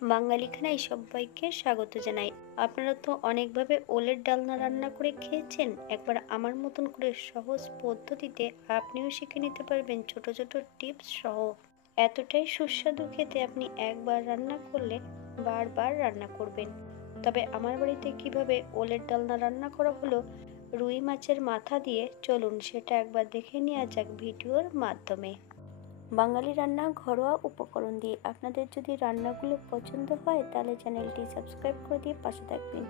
বাঙালি খানায় সবাইকে স্বাগত জানাই। আপনারা তো অনেকভাবে ওলের ডালনা রান্না করে খেয়েছেন। একবার আমার মতন করে সহজ পদ্ধতিতে আপনিও শিখে নিতে পারবেন ছোট ছোট টিপস সহ। এতটাই সুস্বাদু খেতে, আপনি একবার রান্না করলে বারবার রান্না করবেন। তবে আমার বাড়িতে কিভাবে ওলের ডালনা রান্না করা হলো রুই মাছের মাথা দিয়ে, চলুন সেটা একবার দেখে নেওয়া যাক ভিডিওর মাধ্যমে। বাঙালি রান্না ঘরোয়া উপকরণ দিয়ে। আপনাদের যদি রান্নাগুলো পছন্দ হয় তাহলে চ্যানেলটি সাবস্ক্রাইব করে দিয়ে পাশে থাকবেন।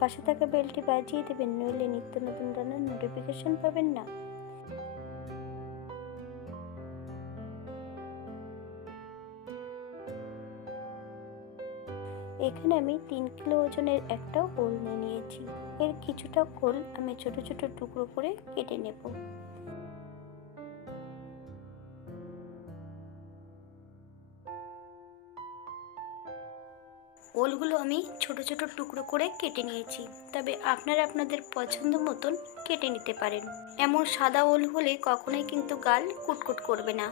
পাশে থাকা বেলটি বাজিয়ে দেবেন, নইলে নিত্য নতুন রান্নার নোটিফিকেশন পাবেন না। এখানে আমি 3 কিলো ওজনের একটা ওল নিয়েছি। এর কিছুটা ওল আমি ছোট ছোট টুকরো করে কেটে নেব। ওলগুলো আমি ছোট ছোট টুকরো করে কেটে নিয়েছি, তবে আপনারা আপনাদের পছন্দ মতন কেটে নিতে পারেন। এমন সাদা ওল হলে কখনোই কিন্তু গাল কুটকুট করবে না।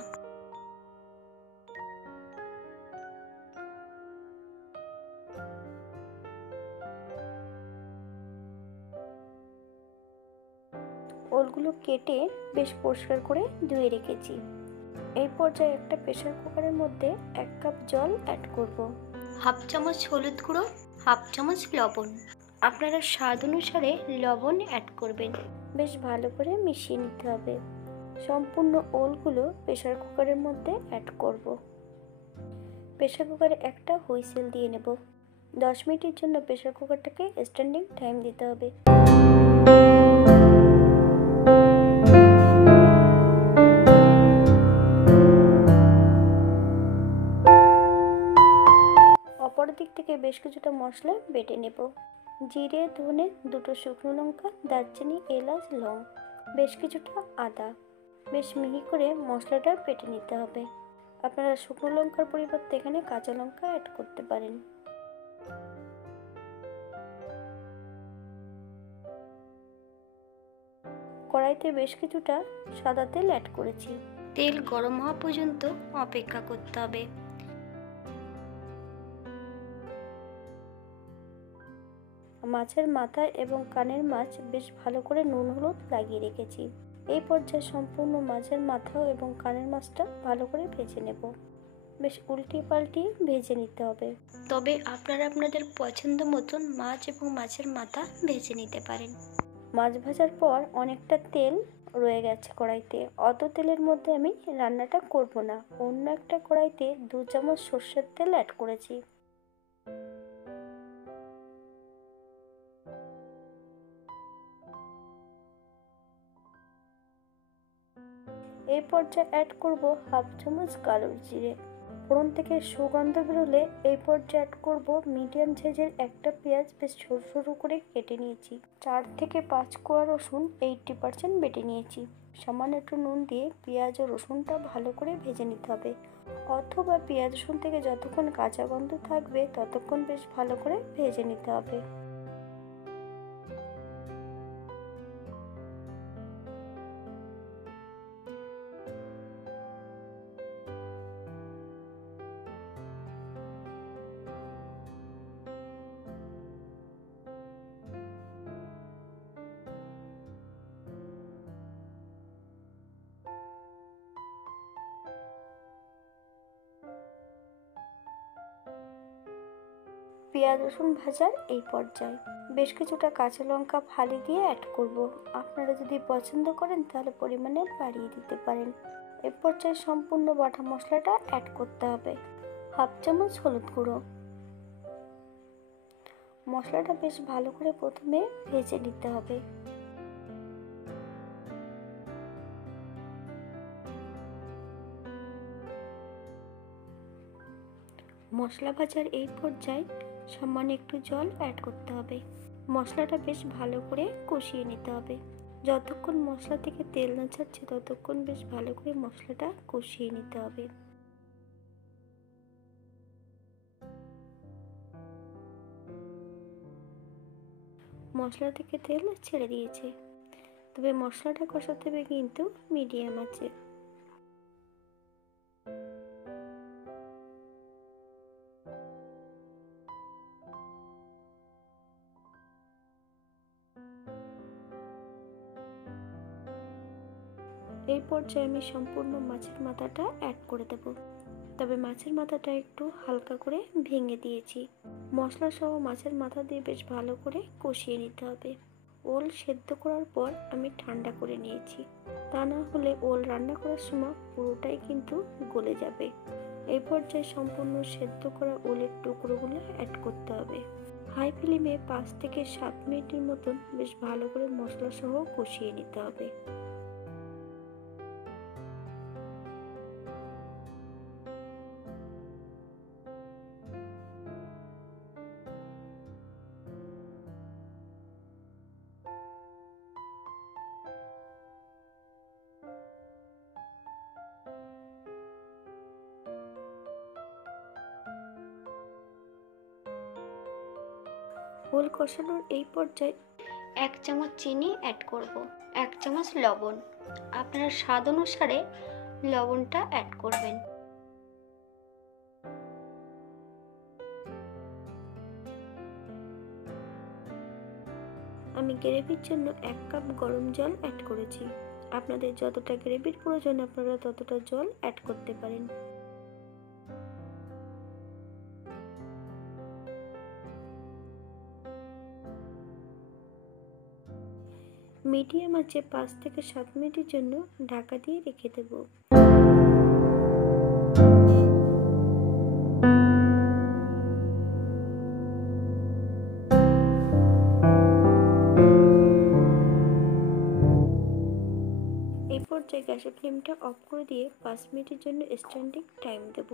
ওলগুলো কেটে বেশ পরিষ্কার করে ধুয়ে রেখেছি। এই পর্যায়ে একটা প্রেসার কুকারের মধ্যে 1 কাপ জল অ্যাড করব। হাফ চামচ হলুদ গুঁড়ো, হাফ চামচ লবণ। আপনারা স্বাদ অনুসারে লবণ অ্যাড করবেন। বেশ ভালো করে মিশিয়ে নিতে হবে। সম্পূর্ণ ওলগুলো প্রেসার কুকারের মধ্যে অ্যাড করব। প্রেসার কুকারে একটা হুইসেল দিয়ে নেব। 10 মিনিটের জন্য প্রেসার কুকারটাকে স্ট্যান্ডিং টাইম দিতে হবে। অপর দিক থেকে বেশ কিছুটা মশলা বেটে নেব। জিরে, ধনে, 2টো শুকনো লঙ্কা, দারচিনি, এলাচ, লং, বেশ কিছুটা আদা। বেশ মিহি করে মশলাটা বেটে নিতে হবে। আপনারা শুকনো লঙ্কার পরিবর্তে এখানে কাঁচা লঙ্কা অ্যাড করতে পারেন। কড়াইতে বেশ কিছুটা সাদা তেল অ্যাড করেছি। তেল গরম হওয়া পর্যন্ত অপেক্ষা করতে হবে। মাছের মাথা এবং কানের মাছ বেশ ভালো করে নুন হলুদ লাগিয়ে রেখেছি। এই পর্যায়ে সম্পূর্ণ মাছের মাথা এবং কানের মাছটা ভালো করে ভেজে নেব। বেশ উল্টিয়ে পাল্টিয়ে ভেজে নিতে হবে। তবে আপনারা আপনাদের পছন্দ মতন মাছ এবং মাছের মাথা ভেজে নিতে পারেন। মাছ ভাজার পর অনেকটা তেল রয়ে গেছে কড়াইতে। অত তেলের মধ্যে আমি রান্নাটা করব না। অন্য একটা কড়াইতে 2 চামচ সর্ষের তেল অ্যাড করেছি। এই পর্যায়ে অ্যাড করব হাফ চামচ কালো জিরে। ফোড়ন থেকে সুগন্ধ বেরোলে এই পর্যায়ে অ্যাড করব মিডিয়াম সাইজের একটা পেঁয়াজ বেশ সরু সরু করে কেটে নিয়েছি। 4 থেকে 5 কোয়া রসুন 80% বেটে নিয়েছি। সামান্য একটু নুন দিয়ে পেঁয়াজ ও রসুনটা ভালো করে ভেজে নিতে হবে, অথবা পেঁয়াজ রসুন থেকে যতক্ষণ কাঁচা গন্ধ থাকবে ততক্ষণ বেশ ভালো করে ভেজে নিতে হবে। পেঁয়াজ রসুন ভাজার এই পর্যায়ে বেশ কিছুটা কাঁচা লঙ্কা ফালি দিয়ে অ্যাড করব। আপনারা যদি পছন্দ করেন তাহলে পরিমাণে বাড়িয়ে দিতে পারেন। এই পর্যায়ে সম্পূর্ণ বাটা মশলাটা অ্যাড করতে হবে। হাফ চামচ হলুদ গুঁড়ো। মশলাটা বেশ ভালো করে প্রথমে ভেজে নিতে হবে। মশলা ভাজার এই পর্যায়ে সামান্য একটু জল অ্যাড করতে হবে। মশলাটা বেশ ভালো করে কষিয়ে নিতে হবে। যতক্ষণ মশলা থেকে তেল না ছাড়ছে ততক্ষণ বেশ ভালো করে মশলাটা কষিয়ে নিতে হবে। মশলা থেকে তেল ছেড়ে দিয়েছে, তবে মশলাটা কষাতে হবে কিন্তু মিডিয়াম আছে। এই পর্যায়ে আমি সম্পূর্ণ মাছের মাথাটা অ্যাড করে দেব। তবে মাছের মাথাটা একটু হালকা করে ভেঙে দিয়েছি। মশলা সহ মাছের মাথা দিয়ে বেশ ভালো করে কষিয়ে নিতে হবে। ওল সেদ্ধ করার পর আমি ঠান্ডা করে নিয়েছি, তা না হলে ওল রান্না করার সময় পুরোটাই কিন্তু গলে যাবে। এই পর্যায়ে সম্পূর্ণ সেদ্ধ করা ওলের টুকরোগুলো অ্যাড করতে হবে। হাই ফ্লেমে 5 থেকে 7 মিনিটের মতন বেশ ভালো করে মশলা সহ কষিয়ে নিতে হবে। ওল কষানোর এই পর্যায়ে 1 চামচ চিনি অ্যাড করব, 1 চামচ লবণ। আপনার স্বাদ অনুসারে লবণটা অ্যাড করবেন। আমি গ্রেভির জন্য 1 কাপ গরম জল অ্যাড করেছি। আপনাদের যতটা গ্রেভির প্রয়োজন আপনারা ততটা জল অ্যাড করতে পারেন। মিডিয়াম আঁচে 5 থেকে 7 মিনিটের জন্য ঢাকা দিয়ে রেখে দেব। এই পর্যায়ে গ্যাসের ফ্লেমটা অফ করে দিয়ে 5 মিনিটের জন্য স্ট্যান্ডিং টাইম দেব।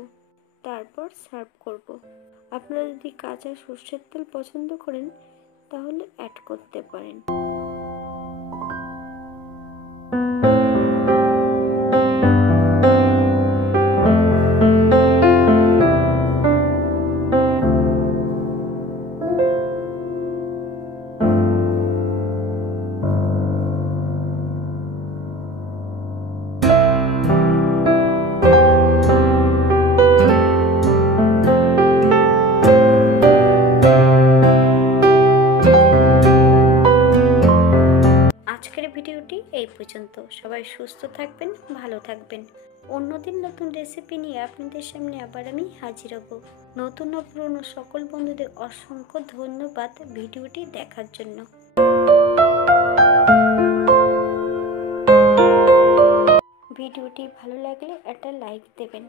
তারপর সার্ভ করব। আপনারা যদি কাঁচা সরষের তেল পছন্দ করেন তাহলে অ্যাড করতে পারেন। ভিডিওটি এই পর্যন্ত। সবাই সুস্থ থাকবেন, ভালো থাকবেন। অন্যদিন নতুন রেসিপি নিয়ে আপনাদের সামনে আবার আমি হাজির হব। নতুন ও পুরনো সকল বন্ধুদের অসংখ্য ধন্যবাদ ভিডিওটি দেখার জন্য। ভিডিওটি ভালো লাগলে একটা লাইক দেবেন।